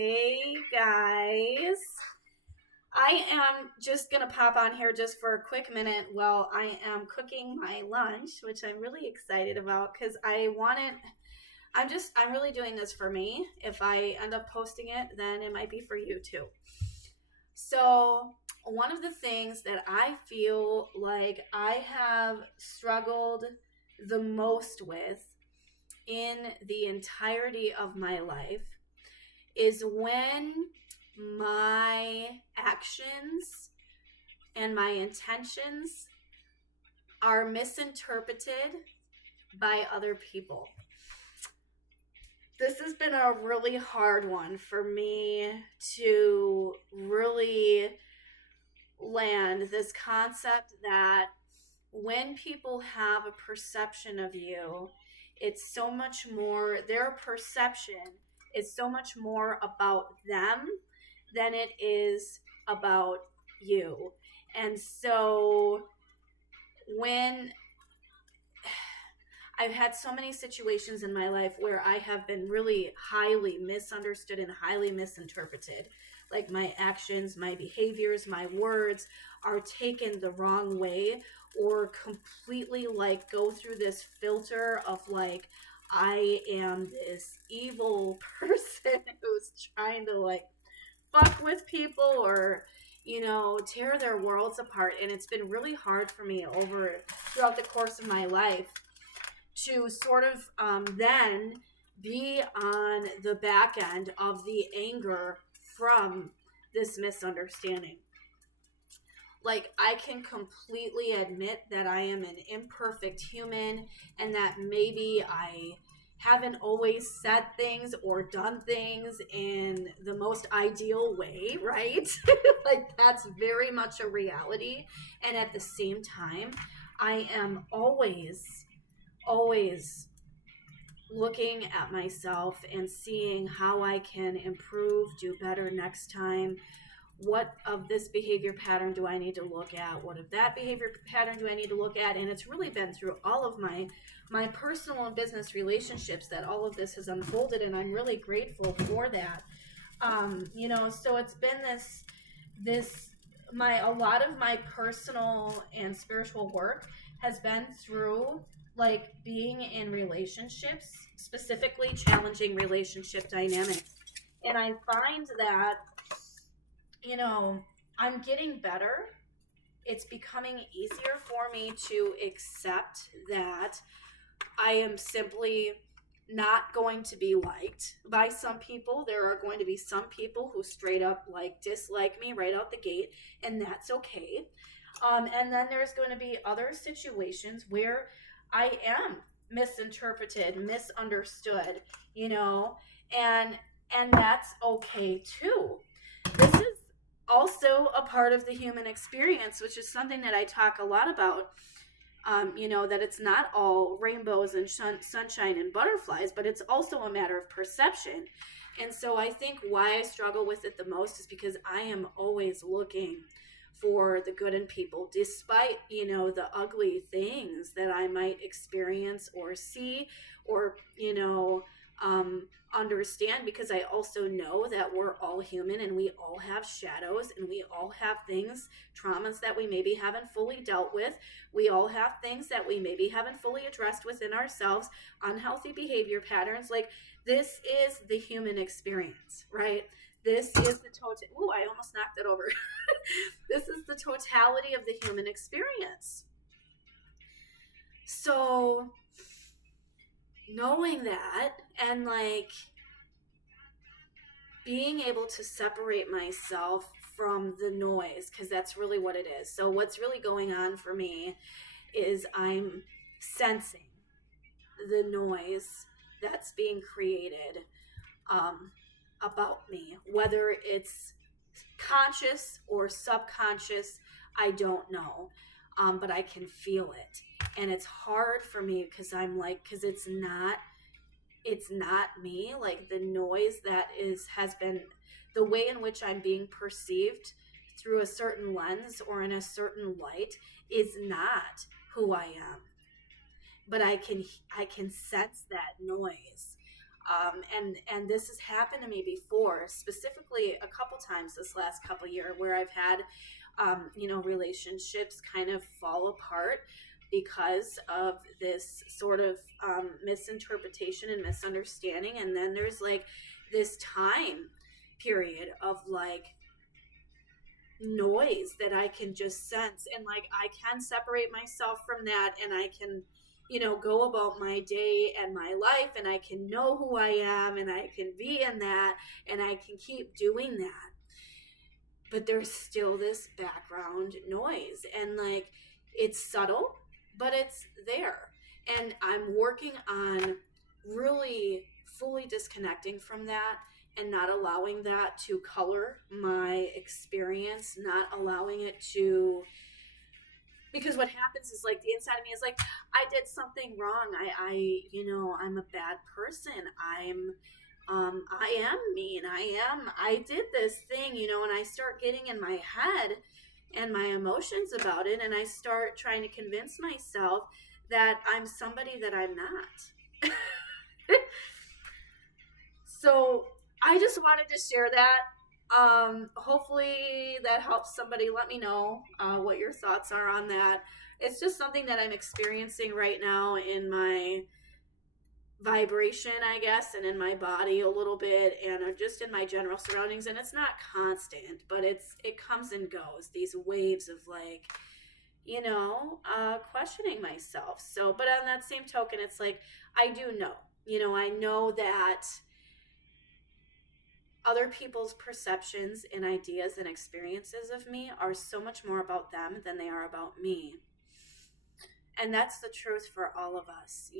Hey guys. I am just going to pop on here just for a quick minute while I am cooking my lunch, which I'm really excited about because I'm really doing this for me. If I end up posting it, then it might be for you too. So, one of the things that I feel like I have struggled the most with in the entirety of my life is when my actions and my intentions are misinterpreted by other people. This has been a really hard one for me to really land this concept that when people have a perception of you, it's so much more, their perception is so much more about them than it is about you. And so when I've had so many situations in my life where I have been really highly misunderstood and highly misinterpreted. Like my actions, my behaviors, my words are taken the wrong way or completely like go through this filter of like, I am this evil person who's trying to like fuck with people or tear their worlds apart. And it's been really hard for me over throughout the course of my life to sort of then be on the back end of the anger from this misunderstanding. Like, I can completely admit that I am an imperfect human and that maybe I haven't always said things or done things in the most ideal way, right? Like, that's very much a reality. And at the same time, I am always looking at myself and seeing how I can improve, do better next time. What of this behavior pattern do I need to look at? What of that behavior pattern do I need to look at? And it's really been through all of my personal and business relationships that all of this has unfolded, and I'm really grateful for that. So it's been this my a lot of my personal and spiritual work has been through like being in relationships, specifically challenging relationship dynamics. And I find that, I'm getting better. It's becoming easier for me to accept that I am simply not going to be liked by some people. There are going to be some people who straight up like dislike me right out the gate, and that's okay. And then there's going to be other situations where I am misinterpreted, misunderstood, and that's okay too. This is also a part of the human experience, which is something that I talk a lot about. That it's not all rainbows and sunshine and butterflies, but it's also a matter of perception. And so I think why I struggle with it the most is because I am always looking for the good in people, despite, the ugly things that I might experience or see or, understand, because I also know that we're all human and we all have shadows and we all have things, traumas that we maybe haven't fully dealt with. We all have things that we maybe haven't fully addressed within ourselves, unhealthy behavior patterns. Like, this is the human experience, right? This is the total. Ooh, I almost knocked it over. This is the totality of the human experience. So, knowing that and like being able to separate myself from the noise, because that's really what it is. So, what's really going on for me is I'm sensing the noise that's being created about me, whether it's conscious or subconscious, I don't know, but I can feel it. And it's hard for me because because it's not me. Like, the noise that has been the way in which I'm being perceived through a certain lens or in a certain light is not who I am. But I can sense that noise. And this has happened to me before, specifically a couple times this last couple year, where I've had relationships kind of fall apart because of this sort of misinterpretation and misunderstanding. And then there's like this time period of like noise that I can just sense, and like I can separate myself from that, and I can go about my day and my life, and I can know who I am, and I can be in that, and I can keep doing that. But there's still this background noise, and like it's subtle, but it's there. And I'm working on really fully disconnecting from that and not allowing that to color my experience, not allowing it to, because what happens is like the inside of me is like, I did something wrong. I'm a bad person. I am mean. I did this thing, and I start getting in my head and my emotions about it. And I start trying to convince myself that I'm somebody that I'm not. So I just wanted to share that. Hopefully that helps somebody. Let me know what your thoughts are on that. It's just something that I'm experiencing right now in my vibration, I guess, and in my body a little bit, and just in my general surroundings. And it's not constant, but it comes and goes, these waves of like, questioning myself. So, but on that same token, it's like, I do know, I know that other people's perceptions and ideas and experiences of me are so much more about them than they are about me. And that's the truth for all of us,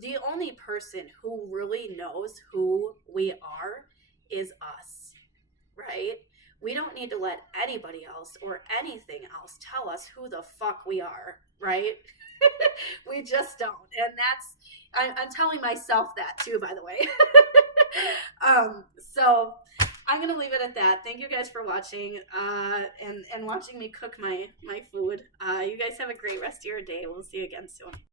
the only person who really knows who we are is us, right? We don't need to let anybody else or anything else tell us who the fuck we are, right? We just don't. And I'm telling myself that too, by the way. So I'm going to leave it at that. Thank you guys for watching, and watching me cook my food. You guys have a great rest of your day. We'll see you again soon.